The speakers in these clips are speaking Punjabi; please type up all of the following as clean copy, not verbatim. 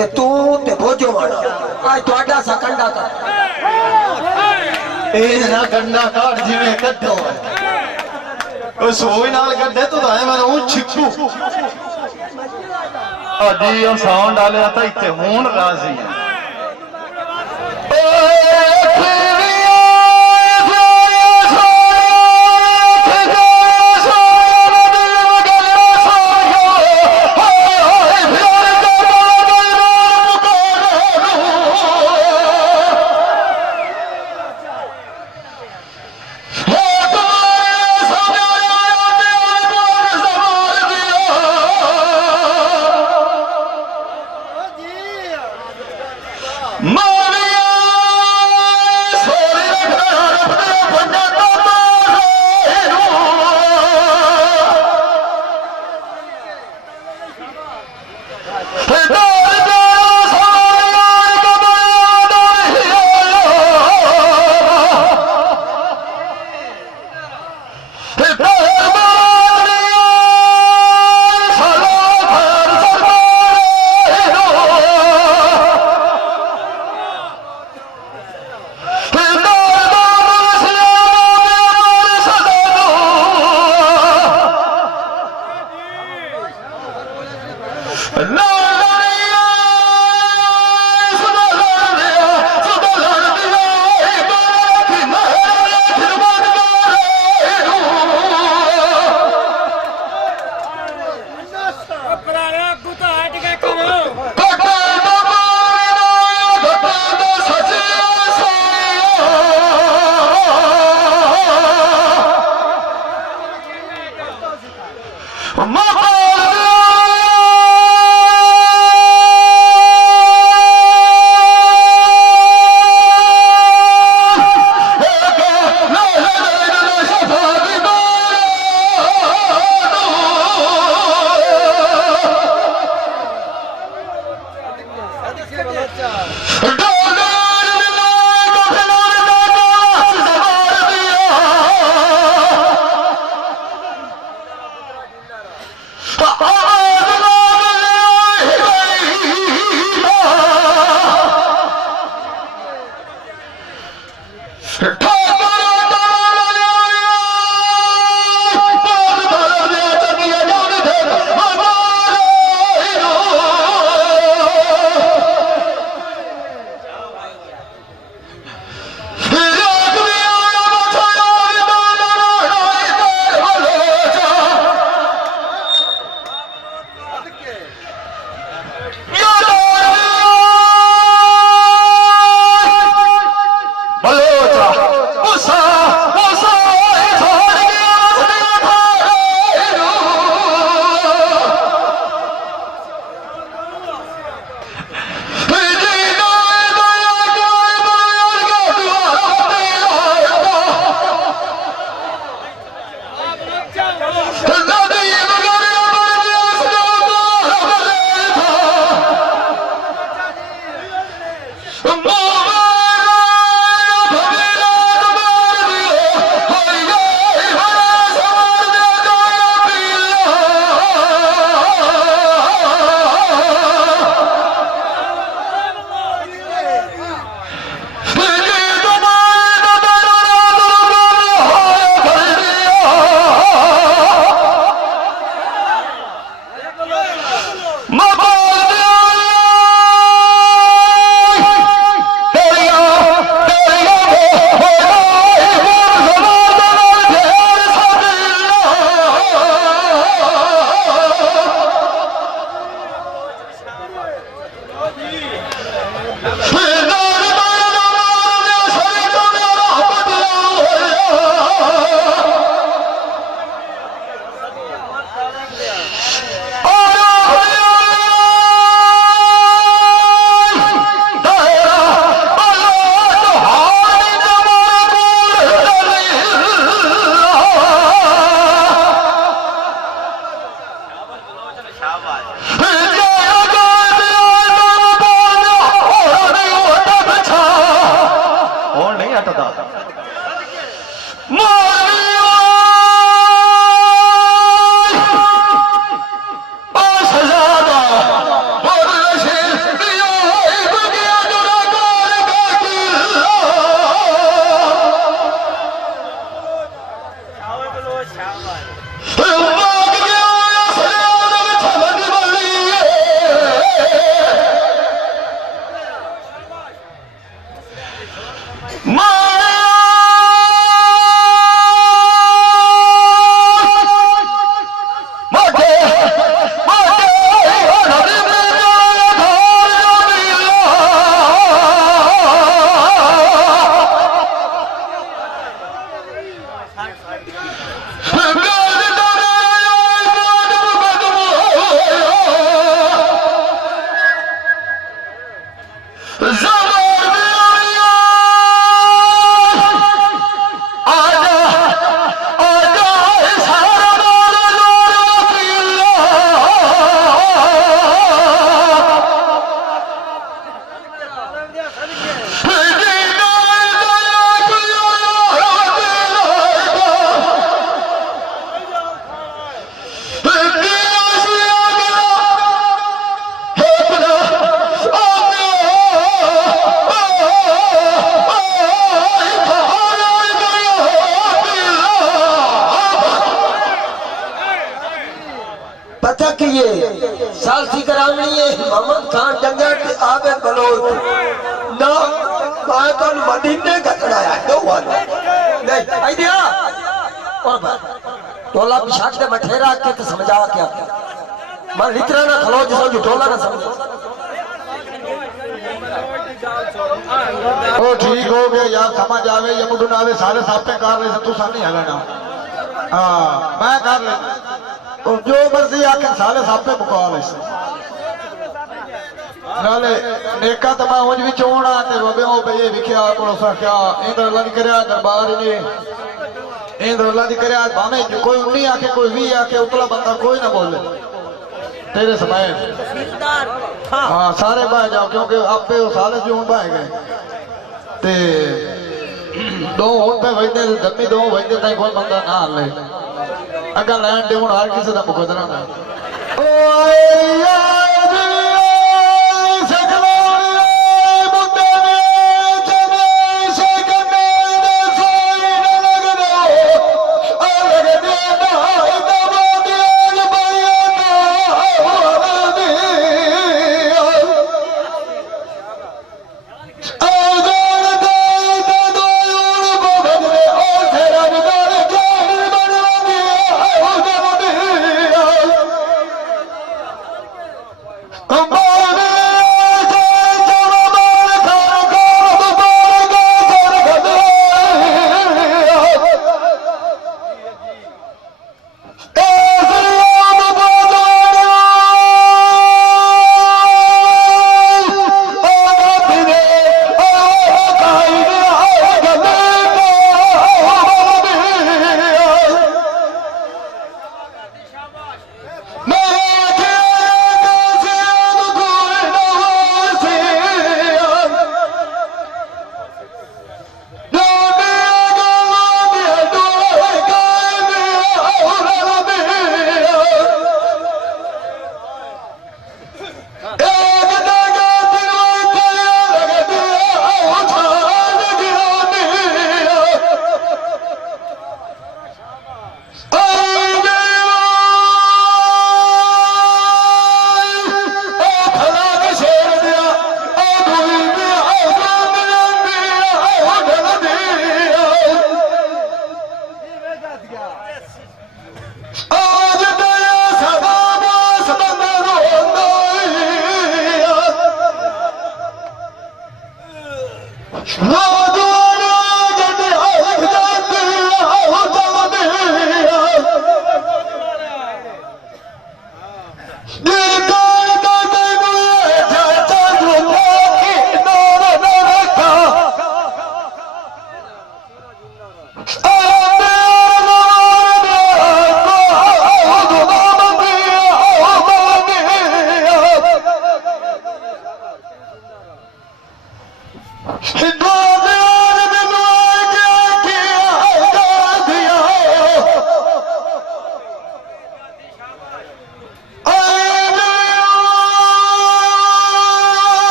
تے تو تے بوجھو مانا آج تو آڈا سا کنڈا کر نہ کنڈا کار جی میں کٹھو ہے سوئی نال کٹھے تو دائیں میں ہوں چھکو جی ہم ساؤنڈ ڈالے آتا ہی تے ہون راضی ہیں ہے سالسی کراونی ہے محمد خان جنگل تے عابد بلوچ نہ میں تو مدینے گھٹنا ہے دو والو نہیں آئی دیا اور بات ٹولا پشاک دے مٹھیرا کے تے سمجھا کیا میں اتنا نہ کھلو جسو جو ٹولا نہ سمجھا وہ ٹھیک ہو گیا یا سمجھ آوے یا مڈن آوے سارے ساپے کار لے سے تو سانی ہلنا ہاں میں کر لے جو مرضی آکے سارے ساپے مکوا لے سے نالے نیکا تو میں ہونج بھی چونا تے ربے ہو بے یہ بکھیا پڑوسا کیا اندر اللہ دی کریا دربار نے اندر اللہ دی کریا بھامے کوئی انہی آکے کوئی وی آکے اتلا بندہ کوئی نہ بولے تیرے سمائے ہاں سارے بائے جاؤ کیونکہ آپ پہ سالس جو ہون بائے گئے تے دو ہون پہ وجدے دمی دو وجدے تائیں کوئی بندہ نہ آلے اگر لینڈ دے ہون ہر کسی دا مقدرہ نہ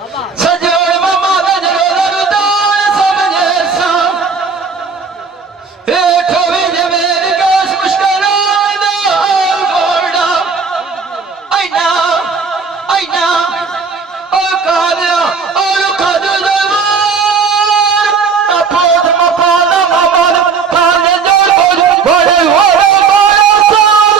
سجڑ ماما دجڑ لردار سمجھے سام ایٹھو بھی جمیر گاش مشکران دار موڑا اینا اینا اور کالیا اور خد دلوار اپوت مپانا ماما کالے جوڑ بڑے ہوڑے بڑے سال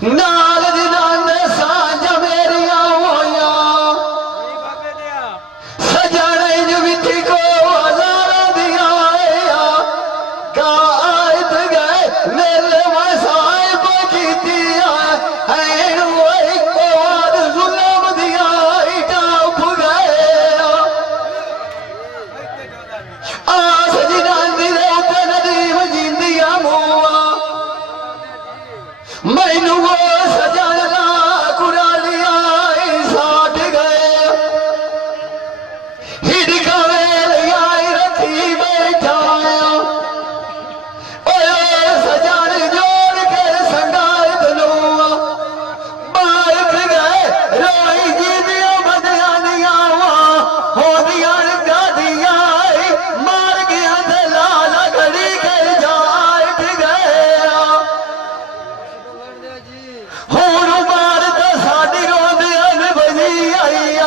نال دنان سانج میریاں ہویاں سجانے جو بیٹھی کو ہزار دیا گائت گئے میرے مسائے کو جیتیا این وہی قواد ظلم دیا ٹاپ گئے آس جنان دی روتے ندیم جیندیا موا مینو وہ سجان لا کرالیاں ساٹھ گئے ہڈکا ویلیاں رکھی بیٹھایا اے سجان جوڑ کے سنگائے دلوا بارک گئے روئی جیدیاں بدیانیاں ہو دیاں گادیاں مار گیا دلالا گھڑی کے جائٹ گئے ہون مارتا ساڑی روندیاں بجی آئیا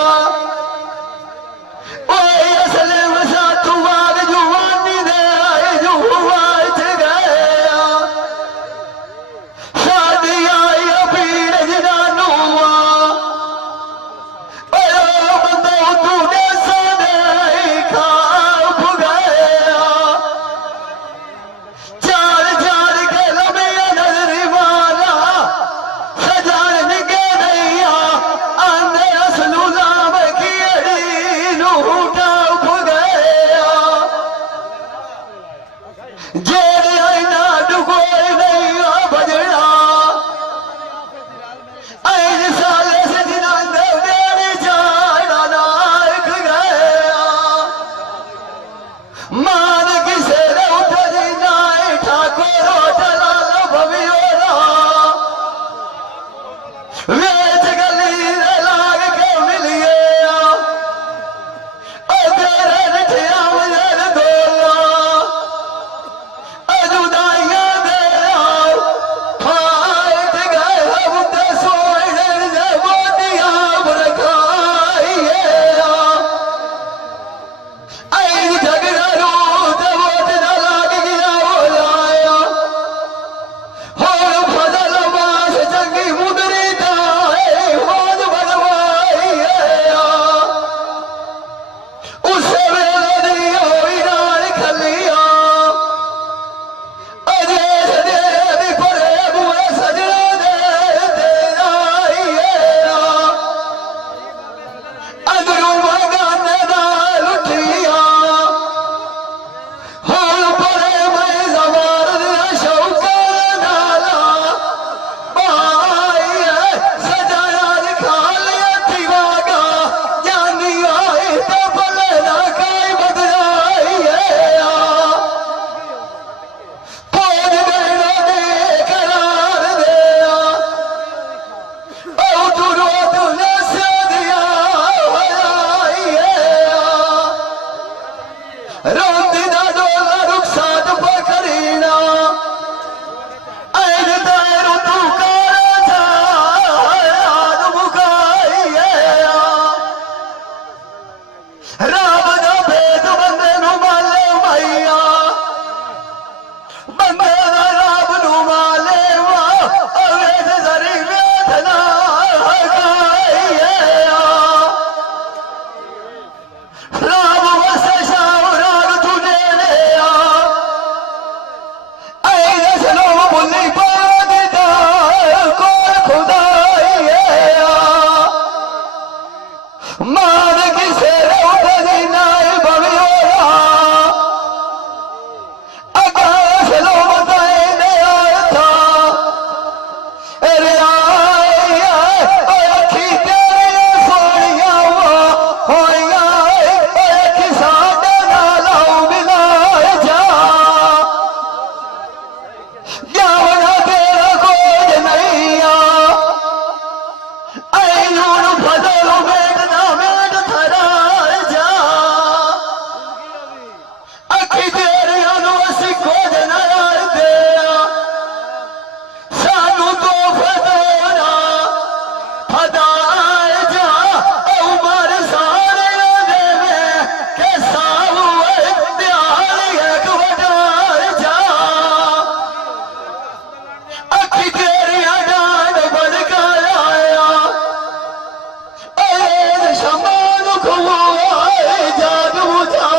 اوہ اسلم ساتھو آگ جوانی دے آئے جو ہوائٹ گئے شادی آئیا پیڑ جنانوا اوہ بندو تو نے سانے کھاپ گئے چار چار کے لمحے نظری مالا سجان نگے نیا آنے اسلو نام کیڑی لوٹا اپ گیا جیڑی آئینا ڈگوئی نیا بجڑا این سالے سے جنان دے میری جانا نائک گیا مان کسے نے اٹھری نائی ٹھاکو روٹا لالا بھویورا ویچ گلی لاگ کے ملیے تیرے نٹھیا مجھے دولا جدائیاں دے آؤ پھائٹ گئے ہم تے سوئے دے بودیاں برکھائیے این جھگڑا رو تے ووٹ نہ لاگ گیا وہ لایا ہون فضل باس جنگی مدری دائے ہون بنوائی اسے ویلے دی ہوئی نال کھلیا اجیش دے بھی پڑے بوئے سجڑے دے آئی اندروں مگانے نال اٹھیا ہون پڑے میں زوار دیا شوکر نالا بائی سجایا دکھا لیا تھی واگا جانی آئی تو پلے نہ کئی بدلائی پوج بینوں نے قرار دیا او تو رو تو نسے دیا ہوئی روندی دا ڈولا رخصات پکڑینا این دائرو تو کارا جا یاد مکائی راب دا بید بندے نو مالے مائیا بندے دا راب نو مالے اوید زری ویدنا گائی راب وسے شاور अखी तेरिया नु असी कुछ न दिया सानू तो फदाना फदाए जा उमर सारे दे में के साऊ प्यार एक वडाए जा अखी तेरिया जान बन कर आया ए शमान खुआए जादू जा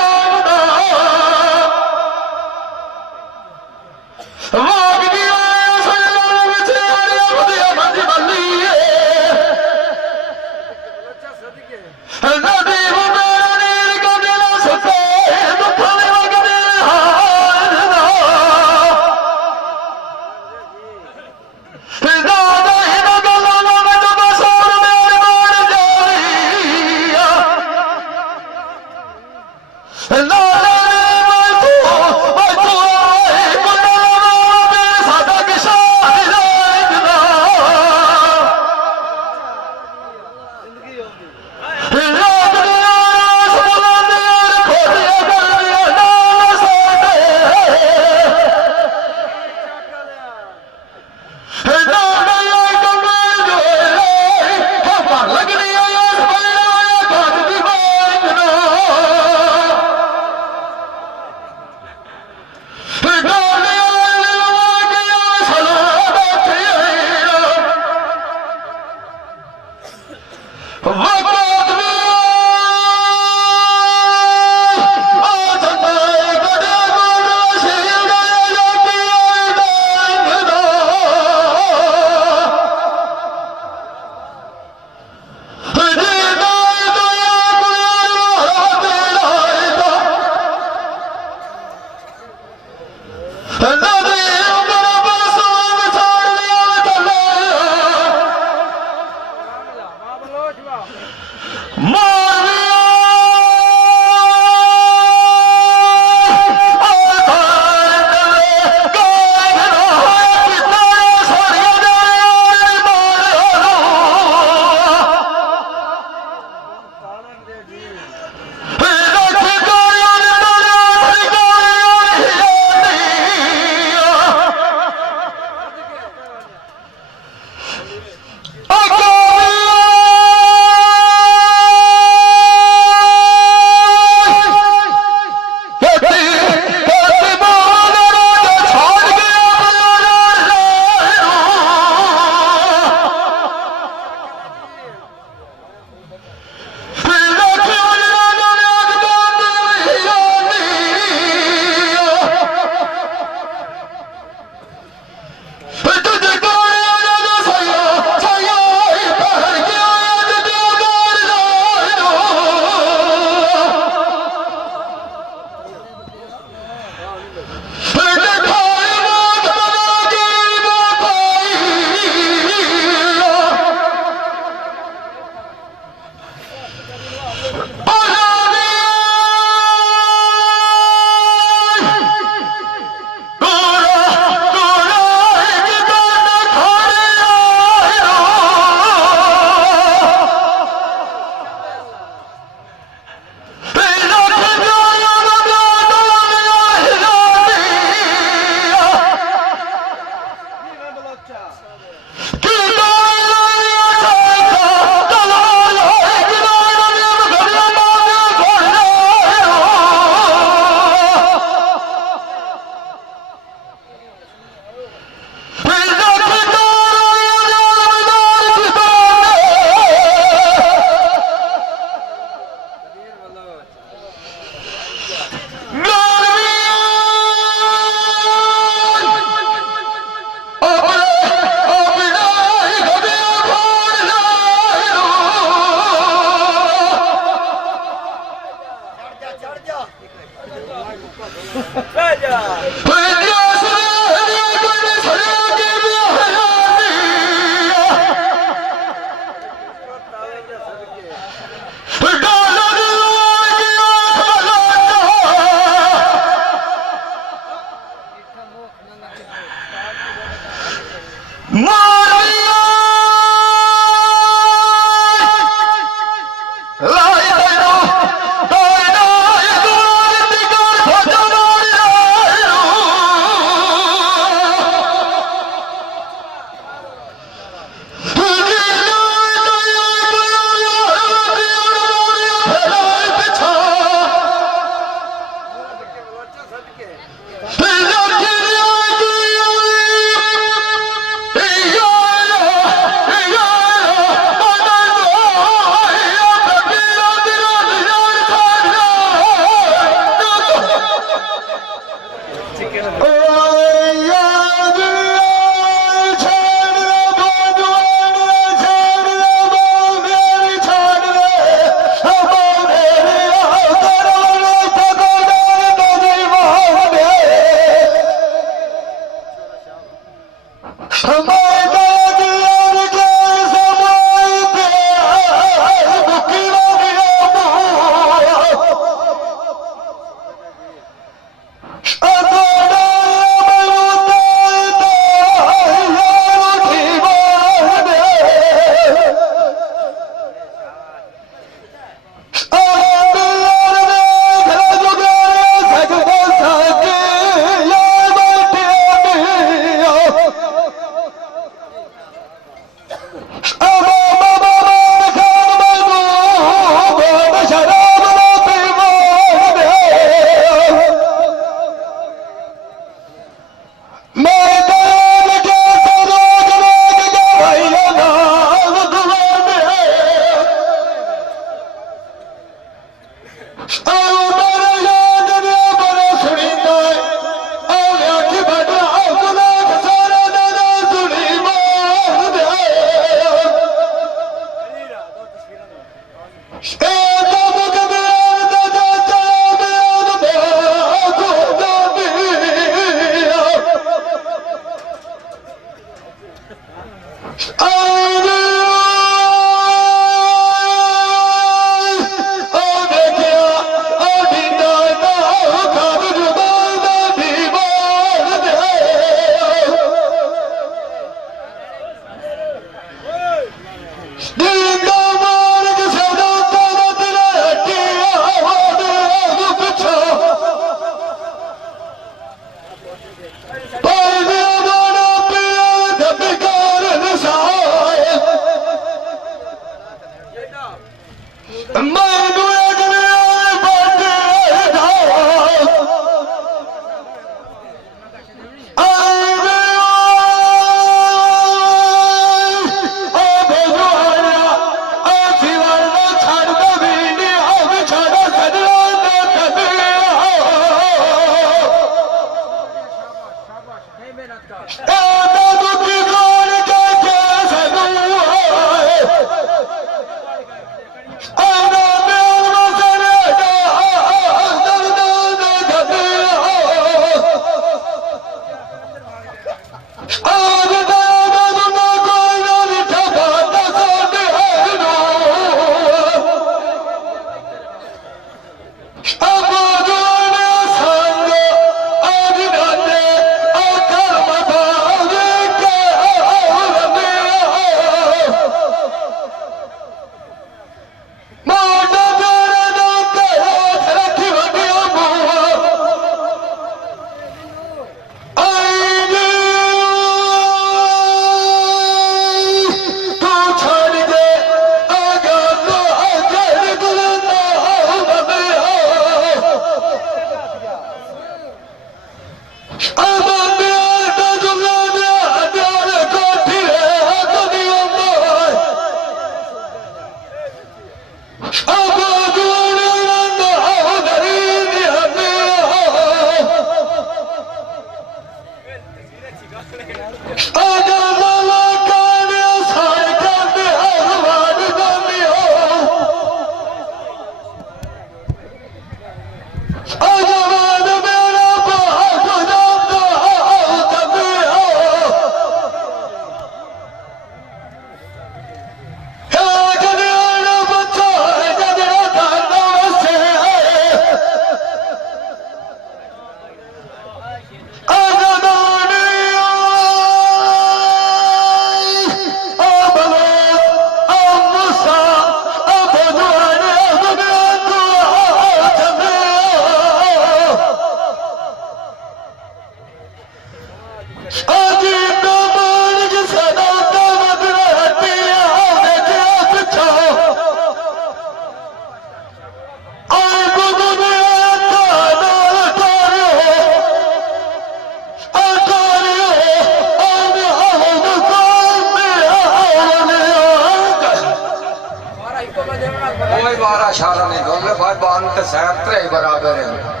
کوئی بارہ اشارہ نہیں دولے بھائی بانت سیب ترے برابر ہیں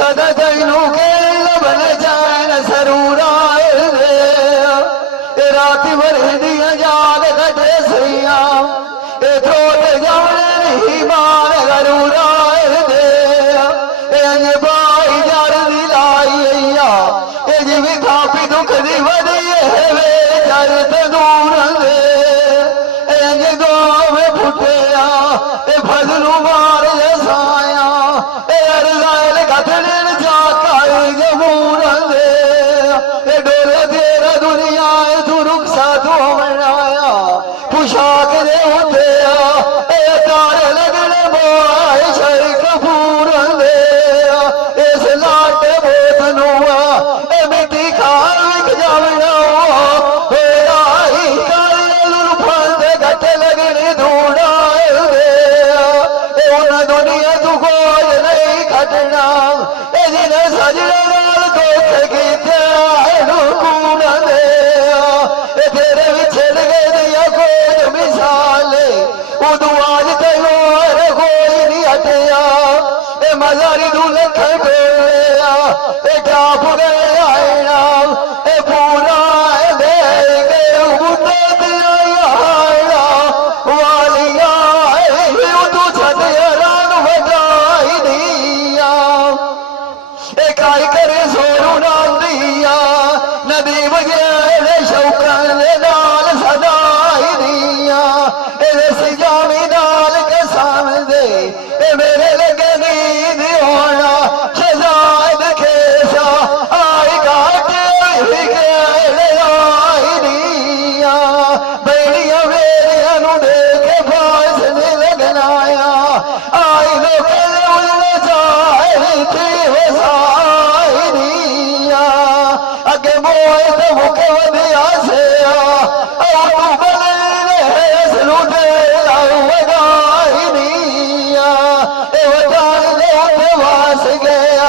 सदा तैनू के लबन जान जरूर आए दे रात भर दिया जाग कटे सैया थोट जाने नहीं मार जरूर आए दे अंज बाई जड़ दी लाई अया जिवे खापी दुख दी वधिए वे जड़ तंदूर दे अंज गाँव फुटिया फजलू मार जसाया अरजाइल कथन जाकर जमूर दे डोल तेरा दुनिया तू रुखसा तू मनाया पुशाक दे उठिया तारे लगने बोए शर कपूर दे इस लाट बोत नुआ मिट्टी खार विक जावना आई कर फंद गट लगने धूड़ा दे उन दुनिया तू कोई नहीं खटना जिन सजने नाल दोस्त कीते कून दे तेरे विछड़ गए दिया कोई मिसाल उदू आज तेनू कोई नहीं हटिया मजारी तू लख पेया टाप गए आयना पूरा दे के उदत आयना वालिया तू छत रान वजाई दिया काई करे सोनू नाल दिया नदी वगैरे शौकन नाल सदाई दिया सिजामी नाल के सामने मेरे लगे नींद होना शहजाद खेसा आई काटे आई दिया बेड़िया मेरे अनु देखे फासने लगनाया आई लोग चाहे थी वसाई दिया अगे मोए तो मुख वधिया से तू बने सलू दे वगाई दिया वजान दे वास गया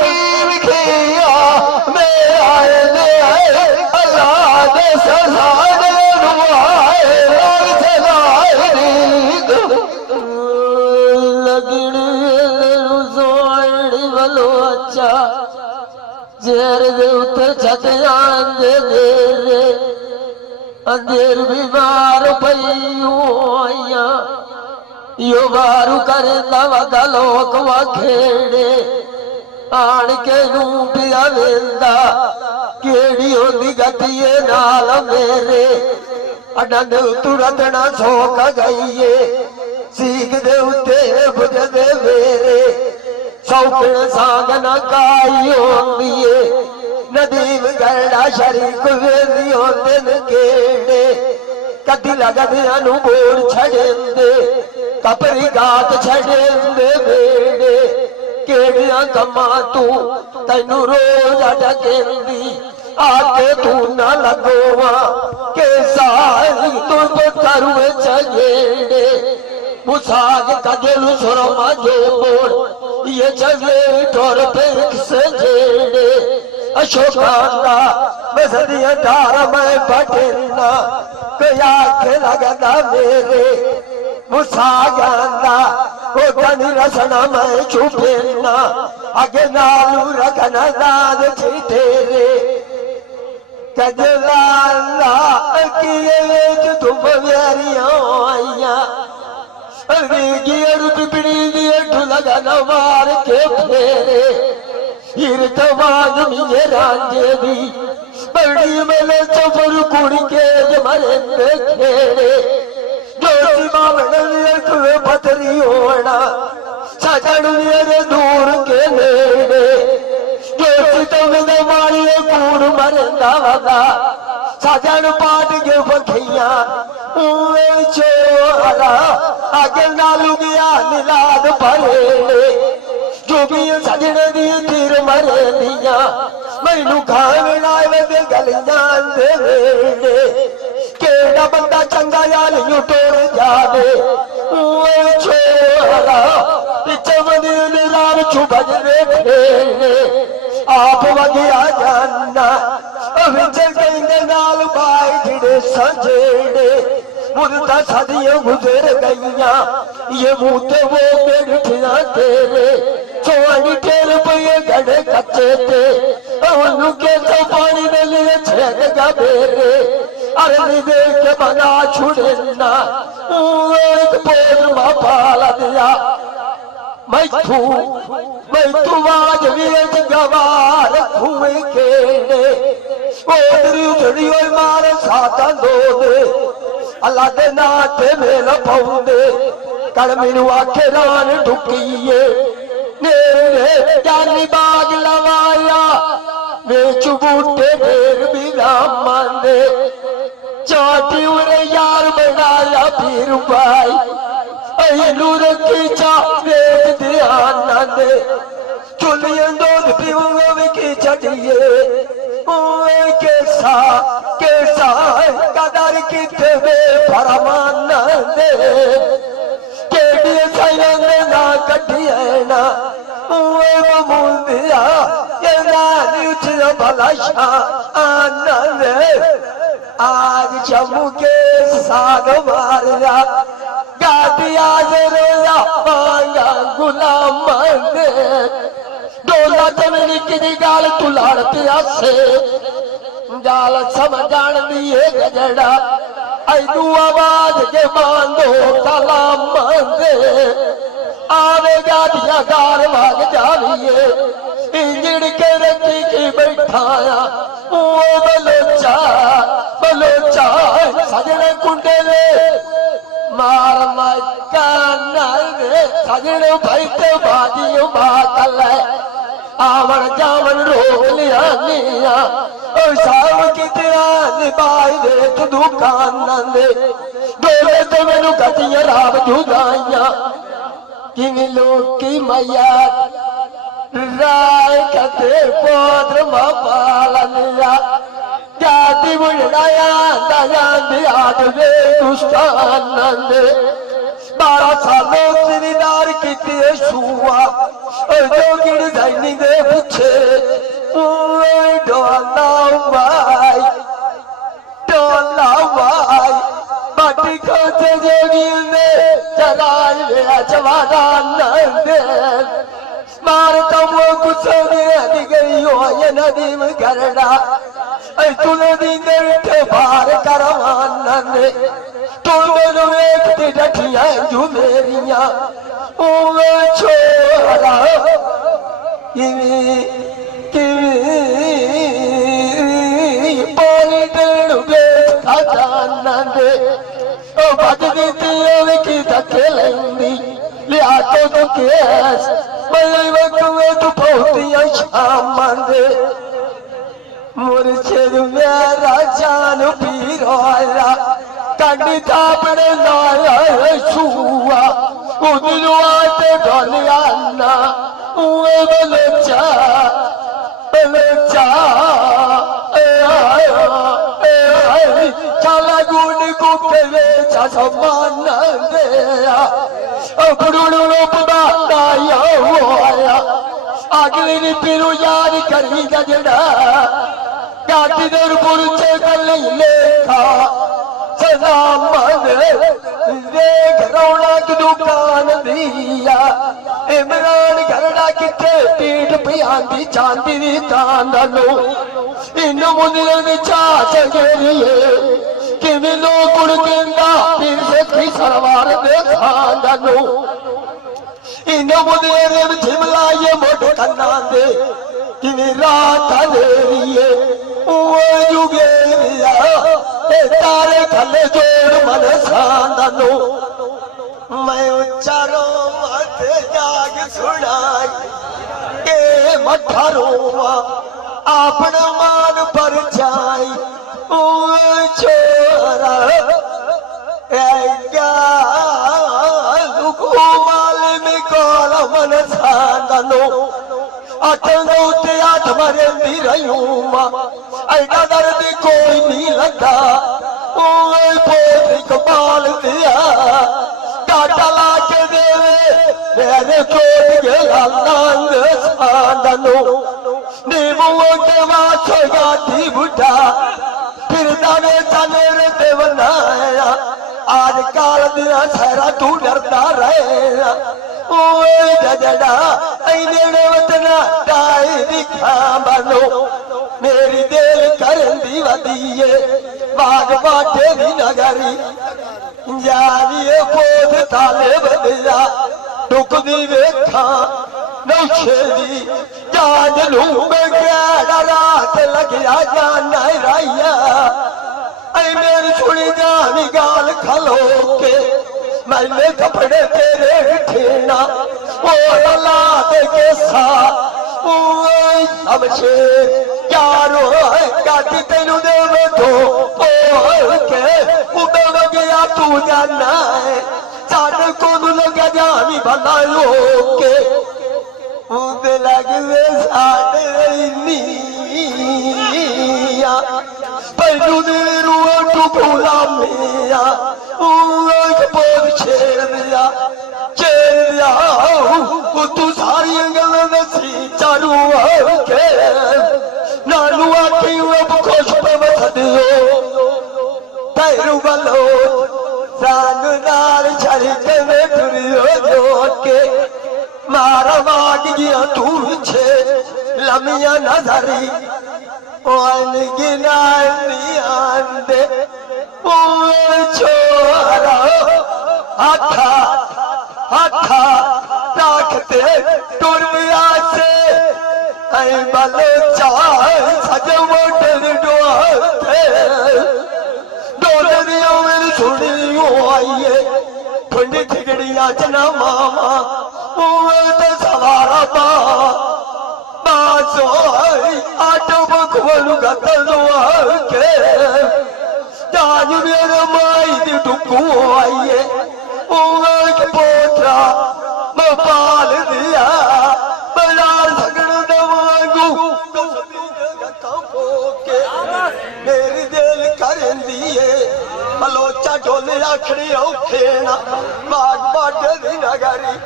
बीव खिया मेरा दे अल्लाह दे सजाने नुआए सजाए लगन सोनी वलो अच्छा जेर दे उत्ते छत आंदे देरे अंधेर बीमार पईया यो वारू करदा वदा लोक वखेड़े आन के नू पिया वेंदा केड़ी होंदी गतिए नाल मेरे अडंद तुरत ना सोक गईए सीख दे उत्ते बुझदे मेरे सौकण सांग न काई होंदी नदीम गड़ा शरीक वेंदी होंदे न केड़े कदी लगदे अनु बोर छड़ेंदे कपरी गात छड़ेंदे बेड़े केड़ियां कमा तू तैनू रोज अटकेंदी आके तू न लगोवा के सारी तू करुए चजेड़े मुसाग कजलू सुरमा जो बोल ये चले ठोर पे से जेड़े अशोकांदा बसदिया धारा मैं पटेना कया के लगदा मेरे मुसागांदा ओ कनी रसना मैं छुपेना आगे नालू रखना दाद छिटेरे कजलाला किए वेच तुम वेरियां आइया गियर पिपड़ी दिए ढुलगन मार के फेरे हिरतवाज मिये रांझे दी बड़ी मेले चौपर कुड़ी के जमरे खेड़े जोशी बावण तुवे पथरी होना सजन मेरे दूर के नेड़े जोशी तो मेरे मारिए कूड़ मरंदा वदा सजन पाट के बखिया उवे चोरा आगे नालू गया निलाद भरे जो भी सजन दी तीर मरे दिया मैनू खाना वे गलियां दे वेड़े केड़ा बंदा चंगा यालियों तोड़ जावे उवे छोरा पिछे मदीने राम छुभज दे आप वगिया जाना विच कहंदे नाल बाई जिड़े सजेड़े मुद्दा सदियां गुजर गईया ये मुँह ते वो बैठिया तेरे ਉਹ ਟੇਲ ਪਏ ਗੜੇ ਕੱਚੇ ਤੇ ਉਹਨੂੰ ਕੇ ਤੋਂ ਪਾਣੀ ਦੇ ਲਈ ਛੇੜਗਾ ਬੇਰੇ ਅਰਲੀ ਦੇ ਕੇ ਬਣਾ ਛੁੜੇ ਨਾ ਉਹ ਇੱਕ ਪੋਰ ਮਾ ਪਾਲਾ ਦਿਆ ਮੈਥੂ ਆਜ ਵੀਰ ਗਵਾਰ ਖੂਏ ਕੇ ਉਹਦੀ ਉਧੜੀ ਹੋਈ ਮਾਰ ਸਾਤਾਂ ਦੋ ਦੇ ਅੱਲਾ ਦੇ ਨਾਂ ਤੇ ਮੇਲ ਪਾਉਂਦੇ ਕਲ ਮੈਨੂੰ ਆਖੇ ਰਾਨ ਢੁਕੀਏ ਨੇਰੇ ਜਾਨੀ ਬਾਗ ਲਵਾਇਆ ਵਿੱਚ ਬੂਟੇ ਢੇਰ ਵੀ ਰਾਮਾਂ ਦੇ ਚਾਟੀ ਉਰੇ ਯਾਰ ਬਣਾਇਆ ਪੀਰ ਭਾਈ ਅਈ ਨੂਰ ਕੀ ਚਾਵੇ ਧਿਆਨ ਦੇ ਚੁਲੀਆਂ ਦੁੱਧ ਪੀਉਂਗਾ ਵੀ ਕੀ ਛੱਡੀਏ ਓਏ ਕੈਸਾ ਕਦਰ ਕਿਤੇ ਵੇ ਫਰਮਾਨ ਦੇ ਕਿਹੜੀ ਸਾਈਆਂ ਦੇ ਨਾ ਕੱਢੀਏ ਨਾ ਓਏ ਮੁੰਦਿਆ ਇਹ ਨਾ ਨੀਚ ਭਲਾ ਸ਼ਾਨ ਦੇ आज जम्मू के साग मारिया गादिया रोया पाया गुलाम दे डोला जमनी की गाल तुलाड़ प्यासे गाल समझान दिए गजड़ा ऐदू आवाज के बांधो कलाम दे आवेगा दिया गार भाग जाविए इंजड़ के रखी की बैठाया वो बलोचा सजने कुंडले मार मकान सजने भैते बाजियों बातल आवन जावन रोक लिया निया और साव की तरह निभाई दे तू दुकान दे डोले तो मैनू गतियां राव जुदाइया किन लोग की मैया राय कते पोत्र मापालनिया जाति बुढ़ाया दया दियाद वे दुष्टान दे 12 सालों जिमीदार किते छुआ जो गिर जानी दे पीछे डोला भाई बाटी को जोगी ने चलाए वे जवान दे मार तब कुछ नहीं गई हो ये नदी में गरड़ा तूने दीने बार करवाना ने तूने वेखती डठिया जो मेरिया ओए छोरा पानी देन वेखा जाना दे ओ बजदी ती की धक्के लेंदी लिया तो केस मैं वक्त में तू पहुंचिया शाम दे मुर्शिद मेरा जान पीरोया कंडी थापड़े लाया छुआ उदलू आते ढोलिया ना उए बलोचा चला गुण को के वेचा समान दे बुढ़ू रूप बाया हुआ अगली नी पिरू याद करी गजड़ा गाती दर पुरचे कल लेखा सलाम देख रौला की दुकान दिया इमरान घरड़ा किथे पीठ पियांदी चांदी दी तांदलो इन मुंदिर दी चाच गेरिए किवें लोग गुड़ केंदा पीर से की सरवार दे खांदलो इन मुंदिर दे झिमलाए मोढ कन्ना दे किवें रात देरिए ओए जुगे लिया तारे थले जोड़ मन सांदलो मैं उच्चारो मत जाग सुनाई के मथा रोवा अपना मान पर जाई ओए छोरा माल में कौल मन सांदलो अटनो ते आठ मरेंदी रही मां ऐडा दर्द कोई नहीं लगा ओए पोतरी कमाल दिया काटा ला के देवे मेरे कोट गया नांग सांदलो नीमुओं के वाछो गाती बुढ़ा फिर दाने चले देवनाया आज काल दिया सहरा तू डरता रहेगा اوے ججڑا اینے وطنا ٹائی دکھا بنو میری دل کرن دی ودیے باغ باٹے دی نگری جاریے پود تالے بدیا ٹک دی ویکھا نوشے دی جان لوں میں گیڑا رات لگیا جانا رائیا اے میری چھوڑی جانی گال کھلو کے میں نے کپڑے تیرے ٹھینا او اللہ دے کے ساتھ اوے شمشیر یارو کاٹی تینو دے میں دو اوے کے اوبے وگیا تو جانا ہے ساڑھے کو نو لگا جانی بھلا لوکے اوبے لگے ساڑھے نیا پہلو دے روح ٹکولا میا اوے بہت چھیڑ دیا وہ تو ساری انگل نسی چارو کے نالو آکی اب خوش پہ بس دیو پیرو بلو سانو نال چھڑکے میں ٹریو جو کے مارا باگ گیا تو چھے لمیاں نظری وان گنائنی آندے اوے چھوڑا ہاتھا ہاتھا راکھتے ٹوریا سے اے بلو چاہے سجے موٹر ڈوارتے ڈولریاں میں چھوڑیوں آئیے ٹھنڈی ٹھگڑیاں چنا ماما اوے تے سوارا بازو آٹو بکھولو گتلو آکے جاج میرے مائی دی ٹکو آئیے اوے کے پوترا مپال دیا بلار سکڑ دوانگو میری دل کرن دیئے ملوچا ڈولے آکھڑی اوکھینا باغ باٹے دی نگری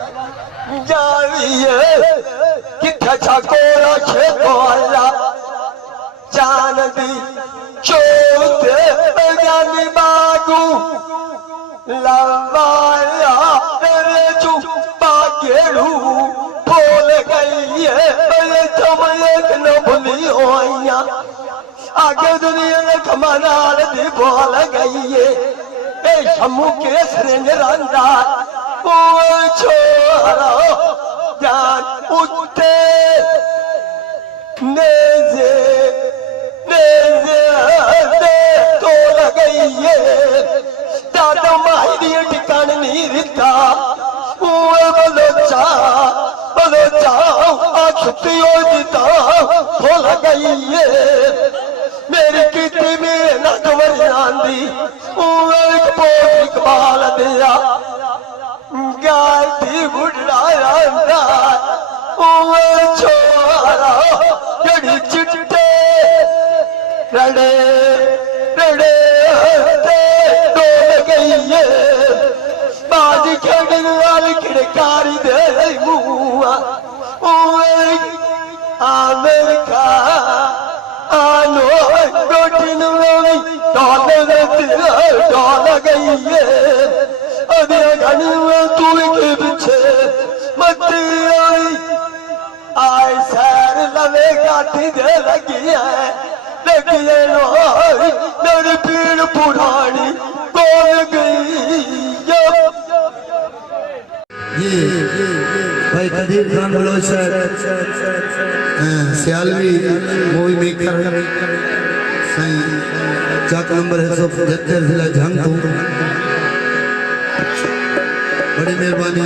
جاویے کتھا چھاکورا چھے اللہ جان دی چوتے جانی باغو لوایا میرے جو باگیڑو بھول گئی ہے میرے جمعیت نہ بھلی ہوئیاں آگے دنیا نے کمانال دی بھول گئی ہے اے شمو کے سرنج راندار اوے چھوڑا جان اٹھتے نیزے تو لگئی ہے دادا ماہی دی ٹکان نہیں رہتا اوے بلوچا آکھتی ہو دیتا تو لگئی ہے میری کیتی میں نہ دوریان دی اوے ایک پوٹ اقبال دیا گائے دی بڑھا راندار اوے چھوڑا جڑی چٹے رڑے رڑے ہتے ڈول گئی ہے بازی کھڑن والی کھڑکاری دے رہی موہ اوے آمریکہ آنو ڈوٹی نوری ڈول گئی ہے ادھے گھنی میں توی کے بچھے متی آئی آئی سیر لوے گاٹی دے لگی ہے لگیے نواری میری پیڑ پرانی کون گئی یہ بھائی قدیر خان بلوچ سیالوی موئی میکر چاک نمبر ہے 175 ضلع جھنگ تو بڑی مہربانی